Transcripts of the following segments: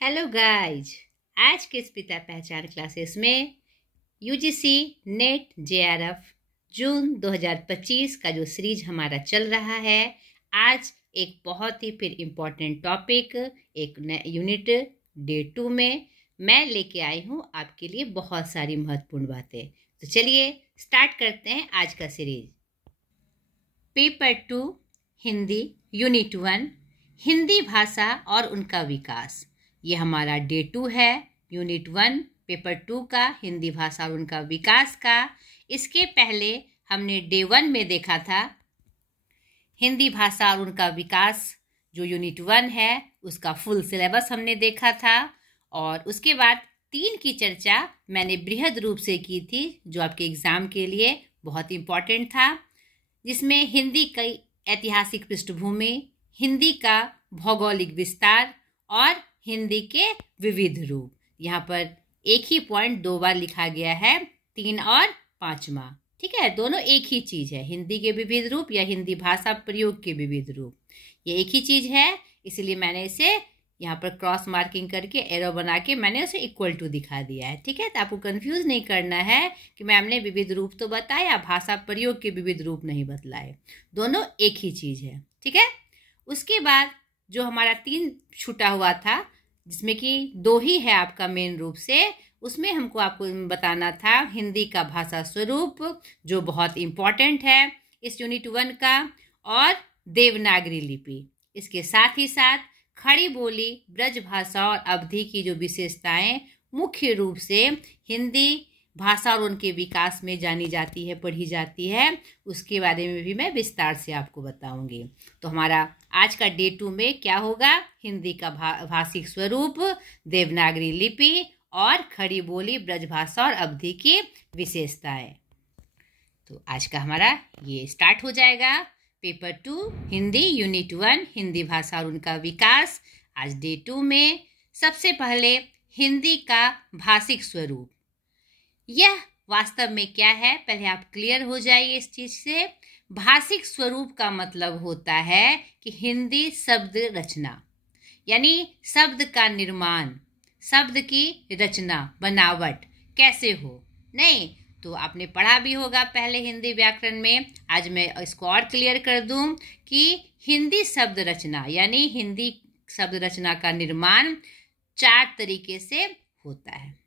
Hello guys, आज के इस पिता पहचान क्लासेस में यूजीसी नेट जेआरएफ जून 2025 का जो सीरीज हमारा चल रहा है, आज एक बहुत ही फिर इम्पोर्टेंट टॉपिक एक यूनिट डे 2 में मैं लेके आई हूँ आपके लिए बहुत सारी महत्वपूर्ण बातें। तो चलिए स्टार्ट करते हैं आज का series. Paper 2 Hindi unit 1 Hindi भाषा और उनका विकास। ये हमारा डे 2 है, यूनिट 1 पेपर 2 का हिंदी भाषा और उनका विकास का। इसके पहले हमने डे 1 में देखा था हिंदी भाषा और उनका विकास, जो यूनिट 1 है उसका फुल सिलेबस हमने देखा था। और उसके बाद 3 की चर्चा मैंने बृहद रूप से की थी, जो आपके एग्ज़ाम के लिए बहुत इम्पॉर्टेंट था, जिसमें हिंदी की ऐतिहासिक पृष्ठभूमि, हिंदी का भौगोलिक विस्तार और हिंदी के विविध रूप। यहाँ पर एक ही पॉइंट 2 बार लिखा गया है, 3 और 5वां। ठीक है, दोनों एक ही चीज़ है, हिंदी के विविध रूप या हिंदी भाषा प्रयोग के विविध रूप, ये एक ही चीज़ है। इसलिए मैंने इसे यहाँ पर क्रॉस मार्किंग करके एरो बना के मैंने उसे इक्वल टू दिखा दिया है। ठीक है, तो आपको कंफ्यूज नहीं करना है कि मैम ने विविध रूप तो बताया, भाषा प्रयोग के विविध रूप नहीं बतलाए, दोनों एक ही चीज़ है। ठीक है, उसके बाद जो हमारा 3 छूटा हुआ था, जिसमें कि 2 ही है आपका मेन रूप से, उसमें आपको बताना था हिंदी का भाषा स्वरूप, जो बहुत इम्पॉर्टेंट है इस यूनिट 1 का, और देवनागरी लिपि। इसके साथ ही साथ खड़ी बोली, ब्रज भाषा और अवधि की जो विशेषताएं मुख्य रूप से हिंदी भाषा और उनके विकास में जानी जाती है, पढ़ी जाती है, उसके बारे में भी मैं विस्तार से आपको बताऊंगी। तो हमारा आज का डे 2 में क्या होगा? हिंदी का भाषिक स्वरूप, देवनागरी लिपि और खड़ी बोली, ब्रजभाषा और अवधि की विशेषताएं। तो आज का हमारा ये स्टार्ट हो जाएगा, पेपर 2 हिंदी यूनिट 1 हिंदी भाषा और उनका विकास। आज डे 2 में सबसे पहले हिंदी का भाषिक स्वरूप, यह वास्तव में क्या है, पहले आप क्लियर हो जाइए इस चीज से। भाषिक स्वरूप का मतलब होता है कि हिंदी शब्द रचना, यानी शब्द का निर्माण, शब्द की रचना, बनावट कैसे हो। नहीं तो आपने पढ़ा भी होगा पहले हिंदी व्याकरण में, आज मैं इसको और क्लियर कर दूं कि हिंदी शब्द रचना यानी हिंदी शब्द रचना का निर्माण 4 तरीके से होता है।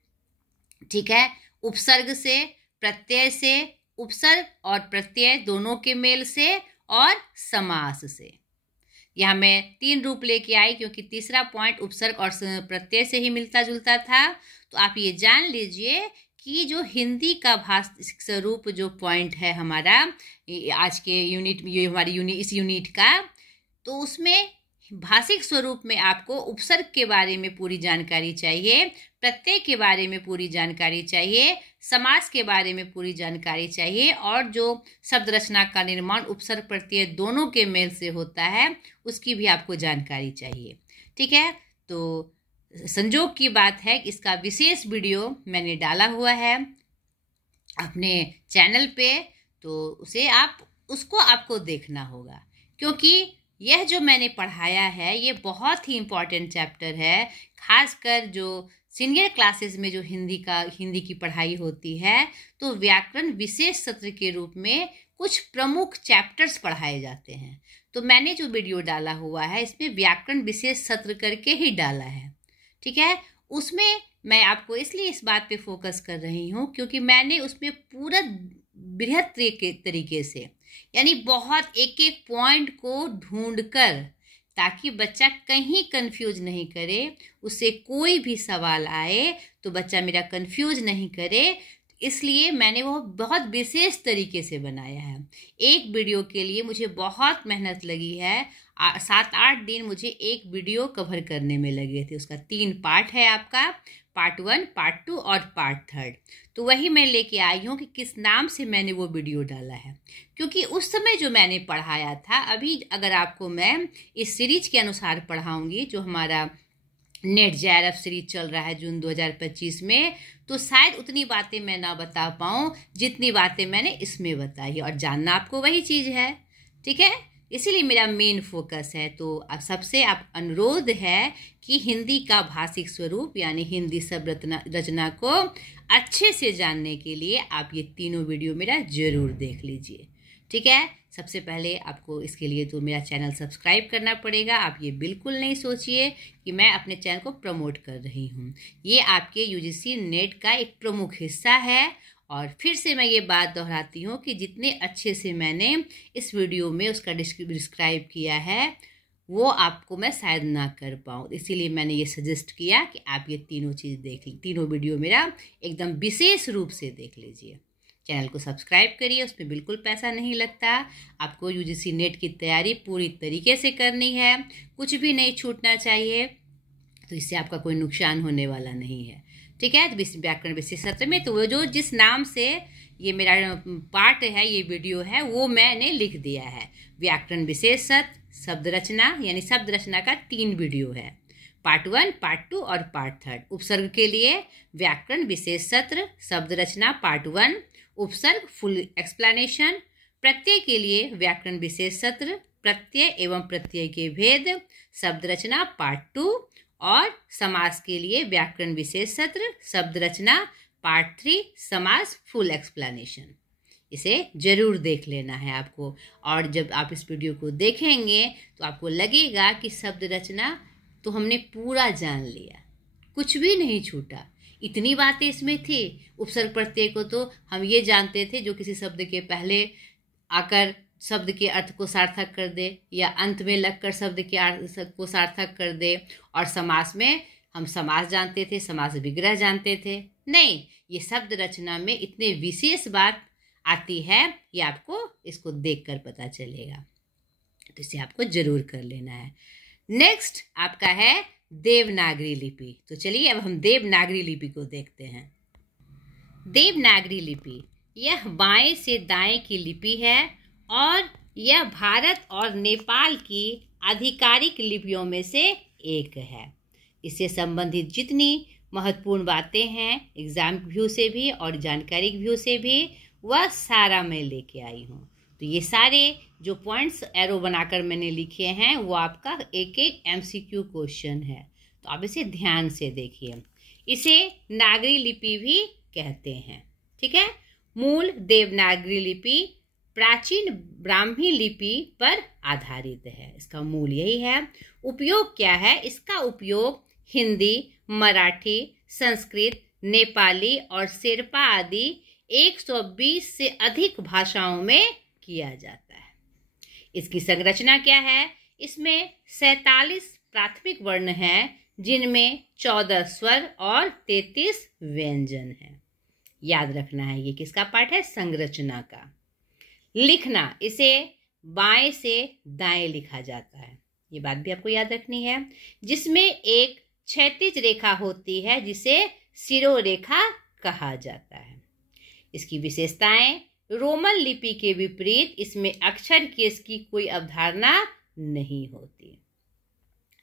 ठीक है, उपसर्ग से, प्रत्यय से, उपसर्ग और प्रत्यय दोनों के मेल से, और समास से। यहाँ मैं 3 रूप लेके आई क्योंकि तीसरा पॉइंट उपसर्ग और प्रत्यय से ही मिलता जुलता था। तो आप ये जान लीजिए कि जो हिंदी का भाषिक स्वरूप जो पॉइंट है हमारा आज के यूनिट, ये हमारी इस यूनिट का, तो उसमें भाषिक स्वरूप में आपको उपसर्ग के बारे में पूरी जानकारी चाहिए, प्रत्यय के बारे में पूरी जानकारी चाहिए, समास के बारे में पूरी जानकारी चाहिए, और जो शब्द रचना का निर्माण उपसर्ग प्रत्यय दोनों के मेल से होता है उसकी भी आपको जानकारी चाहिए। ठीक है, तो संजोग की बात है कि इसका विशेष वीडियो मैंने डाला हुआ है अपने चैनल पे, तो उसको आपको देखना होगा, क्योंकि यह जो मैंने पढ़ाया है ये बहुत ही इम्पॉर्टेंट चैप्टर है। खासकर जो सीनियर क्लासेस में जो हिंदी की पढ़ाई होती है, तो व्याकरण विशेष सत्र के रूप में कुछ प्रमुख चैप्टर्स पढ़ाए जाते हैं। तो मैंने जो वीडियो डाला हुआ है इसमें व्याकरण विशेष सत्र करके ही डाला है। ठीक है, उसमें मैं आपको इसलिए इस बात पे फोकस कर रही हूँ क्योंकि मैंने उसमें पूरा बृहद तरीके से, यानी बहुत एक एक पॉइंट को ढूंढकर, ताकि बच्चा कहीं कंफ्यूज नहीं करे, उससे कोई भी सवाल आए तो बच्चा मेरा कंफ्यूज नहीं करे, इसलिए मैंने वो बहुत विशेष तरीके से बनाया है। एक वीडियो के लिए मुझे बहुत मेहनत लगी है, 7-8 दिन मुझे एक वीडियो कवर करने में लगे थे। उसका 3 पार्ट है आपका, पार्ट 1, पार्ट 2 और पार्ट 3। तो वही मैं लेके आई हूँ कि किस नाम से मैंने वो वीडियो डाला है, क्योंकि उस समय जो मैंने पढ़ाया था, अभी अगर आपको मैं इस सीरीज के अनुसार पढ़ाऊँगी, जो हमारा नेट जेआरएफ सीरीज चल रहा है जून 2025 में, तो शायद उतनी बातें मैं ना बता पाऊँ जितनी बातें मैंने इसमें बताई, और जानना आपको वही चीज़ है। ठीक है, इसीलिए मेरा मेन फोकस है। तो अब सबसे आप अनुरोध है कि हिंदी का भाषिक स्वरूप यानी हिंदी शब्द रचना को अच्छे से जानने के लिए आप ये तीनों वीडियो मेरा जरूर देख लीजिए। ठीक है, सबसे पहले आपको इसके लिए तो मेरा चैनल सब्सक्राइब करना पड़ेगा। आप ये बिल्कुल नहीं सोचिए कि मैं अपने चैनल को प्रमोट कर रही हूँ, ये आपके यूजीसी नेट का एक प्रमुख हिस्सा है। और फिर से मैं ये बात दोहराती हूँ कि जितने अच्छे से मैंने इस वीडियो में उसका डिस्क्राइब किया है वो आपको मैं शायद ना कर पाऊँ, इसीलिए मैंने ये सजेस्ट किया कि आप ये तीनों चीज़ देख लीजिए, तीनों वीडियो मेरा एकदम विशेष रूप से देख लीजिए। चैनल को सब्सक्राइब करिए, उसमें बिल्कुल पैसा नहीं लगता। आपको यूजीसी नेट की तैयारी पूरी तरीके से करनी है, कुछ भी नहीं छूटना चाहिए, तो इससे आपका कोई नुकसान होने वाला नहीं है। ठीक है, तो व्याकरण विशेष सत्र में तो वो जो जिस नाम से ये मेरा पार्ट है, ये वीडियो है, वो मैंने लिख दिया है। व्याकरण विशेष सत्र शब्द रचना यानी शब्द रचना का 3 वीडियो है, पार्ट 1, पार्ट 2 और पार्ट 3। उपसर्ग के लिए व्याकरण विशेष सत्र शब्द रचना पार्ट 1, उपसर्ग फुल एक्सप्लेनेशन। प्रत्यय के लिए व्याकरण विशेष सत्र प्रत्यय एवं प्रत्यय के भेद शब्द रचना पार्ट 2 और समास के लिए व्याकरण विशेष सत्र शब्द रचना पार्ट 3 समास फुल एक्सप्लेनेशन। इसे जरूर देख लेना है आपको। और जब आप इस वीडियो को देखेंगे तो आपको लगेगा कि शब्द रचना तो हमने पूरा जान लिया, कुछ भी नहीं छूटा, इतनी बातें इसमें थी। उपसर्ग प्रत्यय को तो हम ये जानते थे जो किसी शब्द के पहले आकर शब्द के अर्थ को सार्थक कर दे या अंत में लगकर शब्द के अर्थ को सार्थक कर दे। और समास में हम समास जानते थे, समास विग्रह जानते थे। नहीं, ये शब्द रचना में इतने विशेष बात आती है, ये आपको इसको देखकर पता चलेगा, तो इसे आपको जरूर कर लेना है। नेक्स्ट आपका है देवनागरी लिपि। तो चलिए अब हम देवनागरी लिपि को देखते हैं। देवनागरी लिपि यह बाएं से दाएं की लिपि है और यह भारत और नेपाल की आधिकारिक लिपियों में से एक है। इससे संबंधित जितनी महत्वपूर्ण बातें हैं एग्जाम व्यू से भी और जानकारी व्यू से भी, वह सारा मैं लेके आई हूँ। तो ये सारे जो पॉइंट्स एरो बनाकर मैंने लिखे हैं वो आपका एक एक MCQ क्वेश्चन है, तो आप इसे ध्यान से देखिए। इसे नागरी लिपि भी कहते हैं। ठीक है, मूल देवनागरी लिपि प्राचीन ब्राह्मी लिपि पर आधारित है, इसका मूल यही है। उपयोग क्या है? इसका उपयोग हिंदी, मराठी, संस्कृत, नेपाली और शेरपा आदि 120 से अधिक भाषाओं में किया जाता है। इसकी संरचना क्या है? इसमें 47 प्राथमिक वर्ण हैं, जिनमें 14 स्वर और 33 व्यंजन हैं। याद रखना है ये किसका पार्ट है? संरचना का। लिखना, इसे बाएं से दाएं लिखा जाता है, ये बात भी आपको याद रखनी है। जिसमें एक क्षैतिज रेखा होती है जिसे शिरोरेखा कहा जाता है। इसकी विशेषताएं, रोमन लिपि के विपरीत इसमें अक्षर केस की कोई अवधारणा नहीं होती।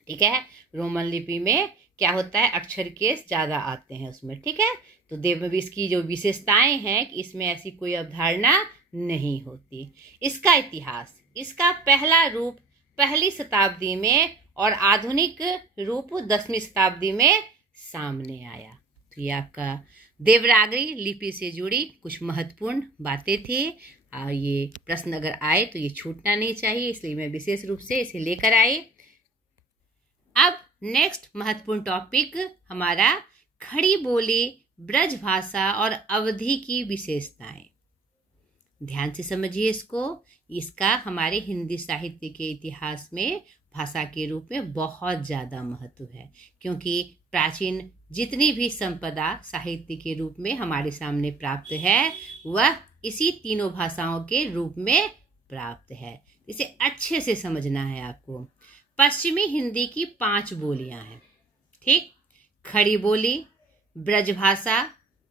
ठीक है, रोमन लिपि में क्या होता है, अक्षर केस ज्यादा आते हैं उसमें। ठीक है, तो देवनागरी इसकी जो विशेषताएं हैं कि इसमें ऐसी कोई अवधारणा नहीं होती। इसका इतिहास, इसका पहला रूप 1ली शताब्दी में और आधुनिक रूप 10वीं शताब्दी में सामने आया। तो ये आपका देवनागरी लिपि से जुड़ी कुछ महत्वपूर्ण बातें थी, और ये प्रश्न अगर आए तो ये छूटना नहीं चाहिए, इसलिए मैं विशेष रूप से इसे लेकर आई। अब नेक्स्ट महत्वपूर्ण टॉपिक हमारा खड़ी बोली, ब्रज भाषा और अवधि की विशेषताएं। ध्यान से समझिए इसको। इसका हमारे हिंदी साहित्य के इतिहास में भाषा के रूप में बहुत ज़्यादा महत्व है, क्योंकि प्राचीन जितनी भी संपदा साहित्य के रूप में हमारे सामने प्राप्त है वह इसी तीनों भाषाओं के रूप में प्राप्त है। इसे अच्छे से समझना है आपको। पश्चिमी हिंदी की 5 बोलियां हैं। ठीक, खड़ी बोली, ब्रजभाषा,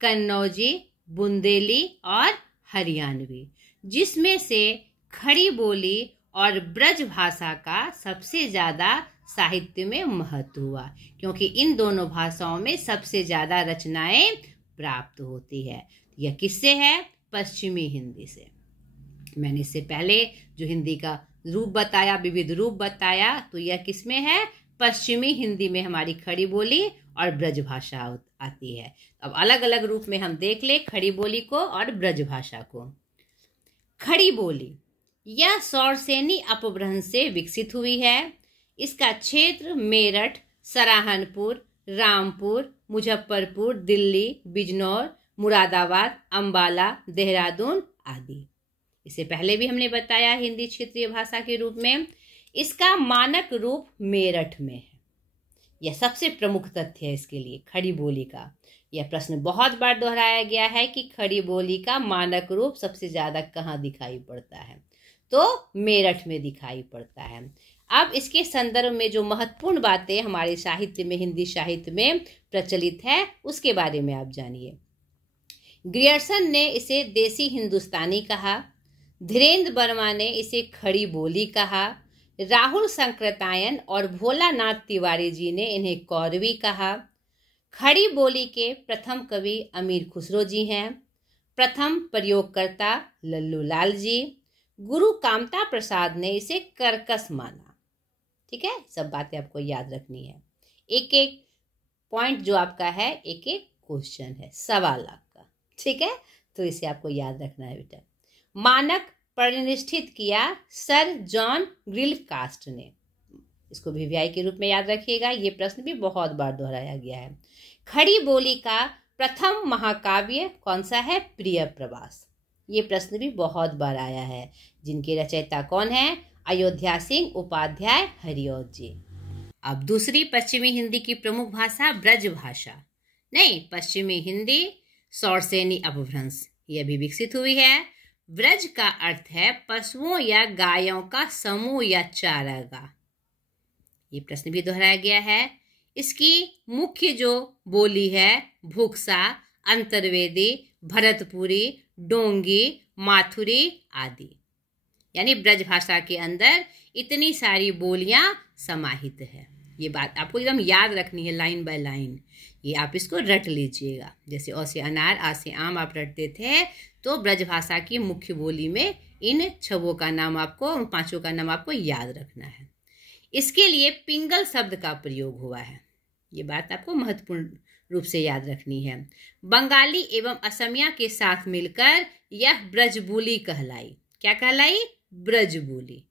कन्नौजी, बुंदेली और हरियाणवी, जिसमें से खड़ी बोली और ब्रज भाषा का सबसे ज्यादा साहित्य में महत्व हुआ, क्योंकि इन दोनों भाषाओं में सबसे ज्यादा रचनाएं प्राप्त होती है। यह किससे है? पश्चिमी हिंदी से। मैंने इससे पहले जो हिंदी का रूप बताया, विविध रूप बताया, तो यह किसमें है? पश्चिमी हिंदी में हमारी खड़ी बोली और ब्रज भाषा आती है। अब अलग अलग रूप में हम देख ले खड़ी बोली को और ब्रज भाषा को। खड़ी बोली यह सौरसेनी अपभ्रंश से विकसित हुई है। इसका क्षेत्र मेरठ, सराहनपुर, रामपुर, मुजफ्फरपुर, दिल्ली, बिजनौर, मुरादाबाद, अंबाला, देहरादून आदि। इसे पहले भी हमने बताया हिंदी क्षेत्रीय भाषा के रूप में। इसका मानक रूप मेरठ में है। यह सबसे प्रमुख तथ्य है इसके लिए खड़ी बोली का। यह प्रश्न बहुत बार दोहराया गया है कि खड़ी बोली का मानक रूप सबसे ज्यादा कहाँ दिखाई पड़ता है? तो मेरठ में दिखाई पड़ता है। अब इसके संदर्भ में जो महत्वपूर्ण बातें हमारे साहित्य में, हिंदी साहित्य में प्रचलित है, उसके बारे में आप जानिए। ग्रियर्सन ने इसे देसी हिंदुस्तानी कहा। धीरेन्द्र वर्मा ने इसे खड़ी बोली कहा। राहुल संकृतायन और भोलानाथ तिवारी जी ने इन्हें कौरवी कहा। खड़ी बोली के प्रथम कवि अमीर खुसरो जी हैं। प्रथम प्रयोगकर्ता लल्लू लाल जी। गुरु कामता प्रसाद ने इसे कर्कश माना। ठीक है, सब बातें आपको याद रखनी है। एक एक पॉइंट जो आपका है, एक एक क्वेश्चन है, सवाल आपका। ठीक है, तो इसे आपको याद रखना है बेटा। मानक परिनिष्ठित किया सर जॉन ग्रिलकास्ट ने। इसको भी व्याय के रूप में याद रखिएगा, ये प्रश्न भी बहुत बार दोहराया गया है। खड़ी बोली का प्रथम महाकाव्य कौन सा है? प्रिय प्रवास। ये प्रश्न भी बहुत बार आया है। जिनके रचयिता कौन है? अयोध्या सिंह उपाध्याय हरिऔध जी। अब दूसरी पश्चिमी हिंदी की प्रमुख भाषा ब्रज भाषा। नहीं, पश्चिमी हिंदी सौरसेनी अपभ्रंश, यह भी विकसित हुई है। ब्रज का अर्थ है पशुओं या गायों का समूह या चारागाह। ये प्रश्न भी दोहराया गया है। इसकी मुख्य जो बोली है भुक्सा, अंतर्वेदी, भरतपुरी, डोंगी, माथुरी आदि। यानी ब्रज भाषा के अंदर इतनी सारी बोलियां समाहित है। ये बात आपको एकदम याद रखनी है, लाइन बाय लाइन। ये आप इसको रट लीजिएगा। जैसे अ से अनार, आ से आम आप रटते थे, तो ब्रज भाषा की मुख्य बोली में इन छवों का नाम आपको, उन पांचों का नाम आपको याद रखना है। इसके लिए पिंगल शब्द का प्रयोग हुआ है। ये बात आपको महत्वपूर्ण रूप से याद रखनी है। बंगाली एवं असमिया के साथ मिलकर यह ब्रजबोली कहलाई। क्या कहलाई? ब्रजबोली।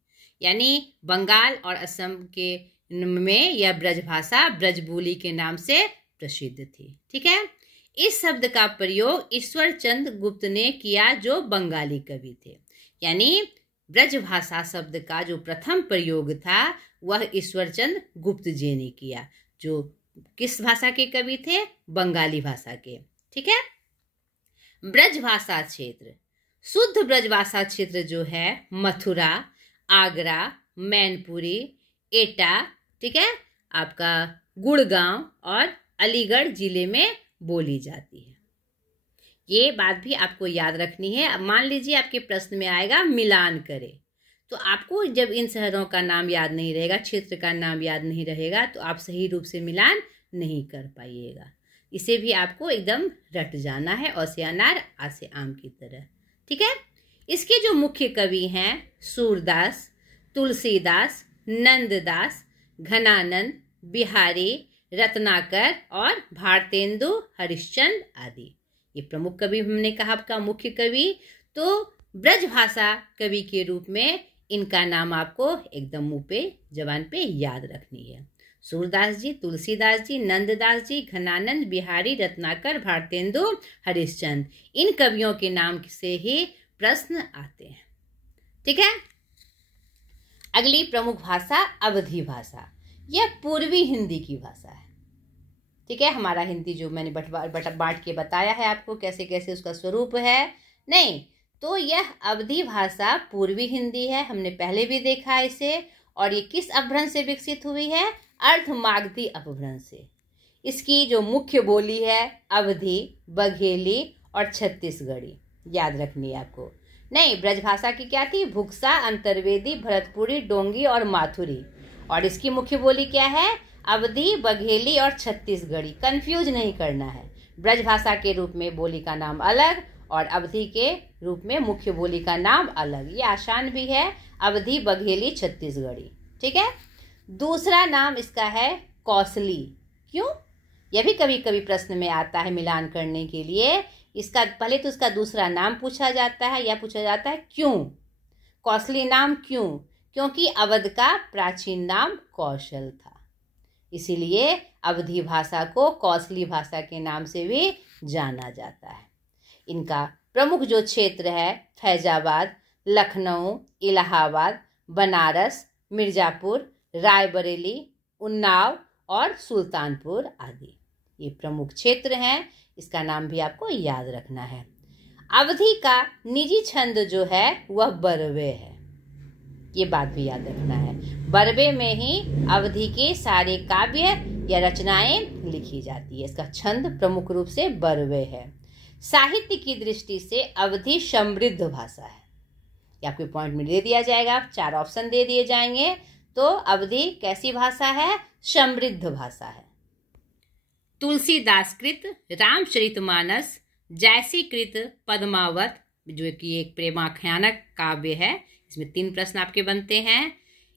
यानी बंगाल और असम के में यह ब्रज भाषा ब्रजबोली के नाम से प्रसिद्ध थी। ठीक है, इस शब्द का प्रयोग ईश्वर चंद्र गुप्त ने किया, जो बंगाली कवि थे। यानी ब्रज भाषा शब्द का जो प्रथम प्रयोग था वह ईश्वर चंद्र गुप्त जी ने किया, जो किस भाषा के कवि थे? बंगाली भाषा के। ठीक है, ब्रज भाषा क्षेत्र, शुद्ध ब्रज भाषा क्षेत्र जो है मथुरा, आगरा, मैनपुरी, एटा, ठीक है, आपका गुड़गांव और अलीगढ़ जिले में बोली जाती है। ये बात भी आपको याद रखनी है। अब मान लीजिए आपके प्रश्न में आएगा मिलान करे, तो आपको जब इन शहरों का नाम याद नहीं रहेगा, क्षेत्र का नाम याद नहीं रहेगा, तो आप सही रूप से मिलान नहीं कर पाइएगा। इसे भी आपको एकदम रट जाना है, अ से अनार, आ से आम की तरह। ठीक है, इसके जो मुख्य कवि हैं सूरदास, तुलसीदास, नंददास, घनानंद, बिहारी, रत्नाकर और भारतेंदु हरिश्चंद्र आदि। ये प्रमुख कवि हमने कहा आपका मुख्य कवि। तो ब्रज भाषा कवि के रूप में इनका नाम आपको एकदम मुंह पे, जबान पे याद रखनी है। सूरदास जी, तुलसीदास जी, नंददास जी, घनानंद, बिहारी, रत्नाकर, भारतेंदु हरिश्चंद्र, इन कवियों के नाम से ही प्रश्न आते हैं। ठीक है, अगली प्रमुख भाषा अवधी भाषा। यह पूर्वी हिंदी की भाषा है। ठीक है, हमारा हिंदी जो मैंने बांट के बताया है आपको कैसे कैसे उसका स्वरूप है। नहीं, तो यह अवधी भाषा पूर्वी हिंदी है, हमने पहले भी देखा इसे। और ये किस अपभ्रंश से विकसित हुई है? अर्धमागधी अपभ्रंश से। इसकी जो मुख्य बोली है अवधी, बघेली और छत्तीसगढ़ी, याद रखनी है आपको। नहीं, ब्रजभाषा की क्या थी? भुक्सा, अंतर्वेदी, भरतपुरी, डोंगी और माथुरी। और इसकी मुख्य बोली क्या है? अवधी, बघेली और छत्तीसगढ़ी। कंफ्यूज नहीं करना है। ब्रजभाषा के रूप में बोली का नाम अलग और अवधी के रूप में मुख्य बोली का नाम अलग। ये आसान भी है, अवधी बघेली छत्तीसगढ़ी। ठीक है। दूसरा नाम इसका है कौसली। क्यों? यह भी कभी कभी प्रश्न में आता है मिलान करने के लिए। इसका पहले तो इसका दूसरा नाम पूछा जाता है या पूछा जाता है क्यों। कौसली नाम क्यों? क्योंकि अवध का प्राचीन नाम कौशल था, इसीलिए अवधी भाषा को कौसली भाषा के नाम से भी जाना जाता है। इनका प्रमुख जो क्षेत्र है फैजाबाद, लखनऊ, इलाहाबाद, बनारस, मिर्जापुर, रायबरेली, उन्नाव और सुल्तानपुर आदि ये प्रमुख क्षेत्र हैं। इसका नाम भी आपको याद रखना है। अवधी का निजी छंद जो है वह बरवे है, ये बात भी याद रखना है। बरवे में ही अवधी के सारे काव्य या रचनाएं लिखी जाती है। इसका छंद प्रमुख रूप से बरवे है। साहित्य की दृष्टि से अवधी समृद्ध भाषा है। ये आपके पॉइंट में दे दिया जाएगा, 4 ऑप्शन दे दिए जाएंगे। तो अवधी कैसी भाषा है? समृद्ध भाषा है। तुलसीदास कृत रामचरितमानस, जैसी कृत पद्मावत, जो कि एक प्रेमाख्यानक काव्य है, इसमें 3 प्रश्न आपके बनते हैं,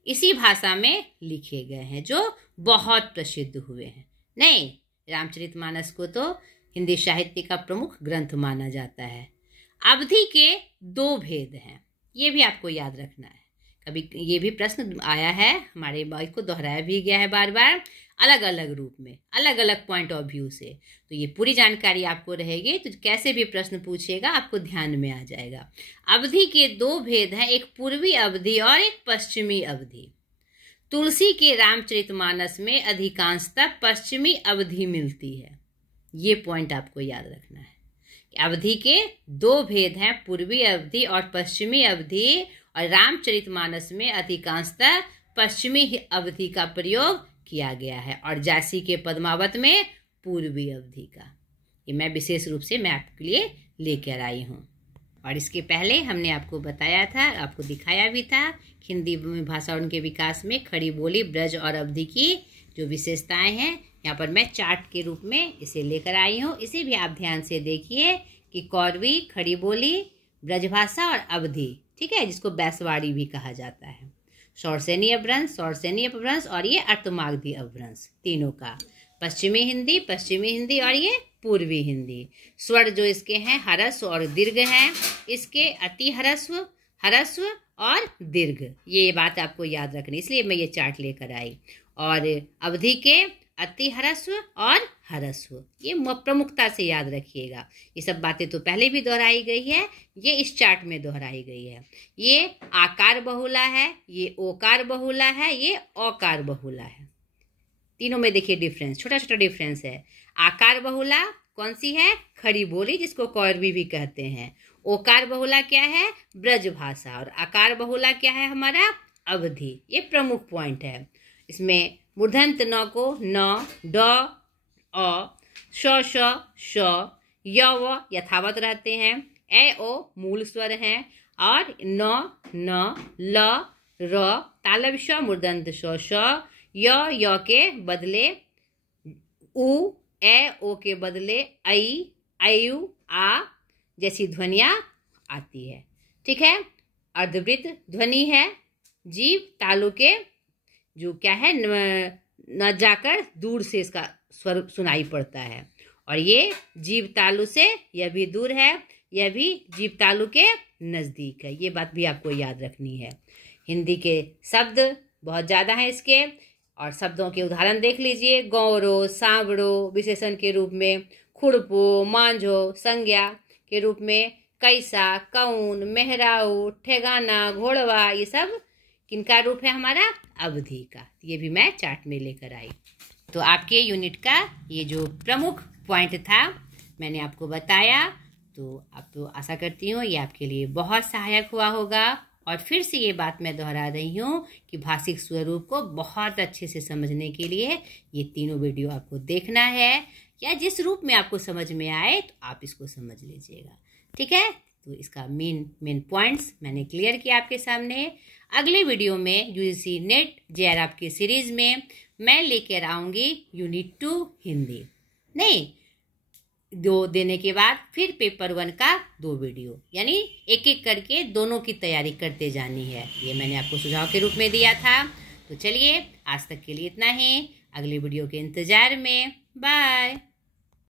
इसी भाषा में लिखे गए हैं, जो बहुत प्रसिद्ध हुए हैं। नहीं, रामचरितमानस को तो हिंदी साहित्य का प्रमुख ग्रंथ माना जाता है। अवधी के 2 भेद हैं, ये भी आपको याद रखना है। कभी ये भी प्रश्न आया है, हमारे बाइक को दोहराया भी गया है बार बार, अलग अलग रूप में, अलग अलग पॉइंट ऑफ व्यू से। तो ये पूरी जानकारी आपको रहेगी, तो कैसे भी प्रश्न पूछेगा आपको ध्यान में आ जाएगा। अवधी के 2 भेद हैं, एक पूर्वी अवधि और एक पश्चिमी अवधि। तुलसी के रामचरितमानस में अधिकांशतः पश्चिमी अवधि मिलती है, ये पॉइंट आपको याद रखना है। अवधि के 2 भेद हैं, पूर्वी अवधि और पश्चिमी अवधि, और रामचरितमानस में अधिकांशतः पश्चिमी अवधि का प्रयोग किया गया है, और जैसी के पद्मावत में पूर्वी अवधि का। ये मैं विशेष रूप से मैं आपके लिए लेकर आई हूँ। और इसके पहले हमने आपको बताया था, आपको दिखाया भी था, हिंदी भाषा और उनके विकास में खड़ी बोली, ब्रज और अवधि की जो विशेषताएं हैं, यहाँ पर मैं चार्ट के रूप में इसे लेकर आई हूँ। इसे भी आप ध्यान से देखिए कि कौरवी, खड़ी बोली, ब्रजभाषा और अवधि, ठीक है, जिसको बैसवाड़ी भी कहा जाता है, शौरसेनी अपभ्रंश, शौरसेनी अपभ्रंश और ये अर्धमागधी अपभ्रंश, तीनों का। पश्चिमी हिंदी और ये पूर्वी हिंदी। स्वर जो इसके हैं ह्रस्व और दीर्घ हैं, इसके अति ह्रस्व और दीर्घ, ये बात आपको याद रखनी, इसलिए मैं ये चार्ट लेकर आई। और अवधि के अति ह्रस्व और ह्रस्व, ये प्रमुखता से याद रखिएगा। ये सब बातें तो पहले भी दोहराई गई है, ये इस चार्ट में दोहराई गई है। ये आकार बहुला है, ये ओकार बहुला है, ये औकार बहुला है। तीनों में देखिए डिफरेंस, छोटा छोटा डिफरेंस है। आकार बहुला कौन सी है? खड़ी बोली, जिसको कौरवी भी कहते हैं। ओकार बहुला क्या है? ब्रज भाषा। और आकार बहुला क्या है हमारा? अवधि। ये प्रमुख पॉइंट है। इसमें मूर्धन्य न को न, ड, अ, श, य, व यथावत रहते हैं। ए, ओ मूल स्वर हैं। और न, ल, र तालव्य श, मूर्धन्य श, य के बदले उ, ए, ओ के बदले ऐ, आयु, आ जैसी ध्वनियाँ आती है। ठीक है। अर्धवृत्त ध्वनि है। जीव तालु के जो क्या है न जाकर दूर से इसका स्वर सुनाई पड़ता है, और ये जीव तालु से यह भी दूर है, यह भी जीव तालु के नज़दीक है। ये बात भी आपको याद रखनी है। हिंदी के शब्द बहुत ज़्यादा हैं इसके, और शब्दों के उदाहरण देख लीजिए। गौरो, सांवड़ो विशेषण के रूप में, खुड़पो, मांझो संज्ञा के रूप में, कैसा, कौन, मेहराऊ, ठेगाना, घोड़वा, ये सब किनका रूप है? हमारा अवधि का। ये भी मैं चार्ट में लेकर आई। तो आपके यूनिट का ये जो प्रमुख पॉइंट था मैंने आपको बताया, तो आप तो आशा करती हूँ ये आपके लिए बहुत सहायक हुआ होगा। और फिर से ये बात मैं दोहरा रही हूँ कि भाषिक स्वरूप को बहुत अच्छे से समझने के लिए ये तीनों वीडियो आपको देखना है, या जिस रूप में आपको समझ में आए तो आप इसको समझ लीजिएगा। ठीक है। तो इसका मेन पॉइंट्स मैंने क्लियर किया आपके सामने। अगले वीडियो में यूजीसी नेट जेआरएफ की सीरीज में मैं लेकर आऊँगी यूनिट 2 हिंदी। नहीं, दो देने के बाद फिर पेपर 1 का 2 वीडियो, यानी एक एक करके दोनों की तैयारी करते जानी है। ये मैंने आपको सुझाव के रूप में दिया था। तो चलिए आज तक के लिए इतना ही, अगली वीडियो के इंतजार में। बाय।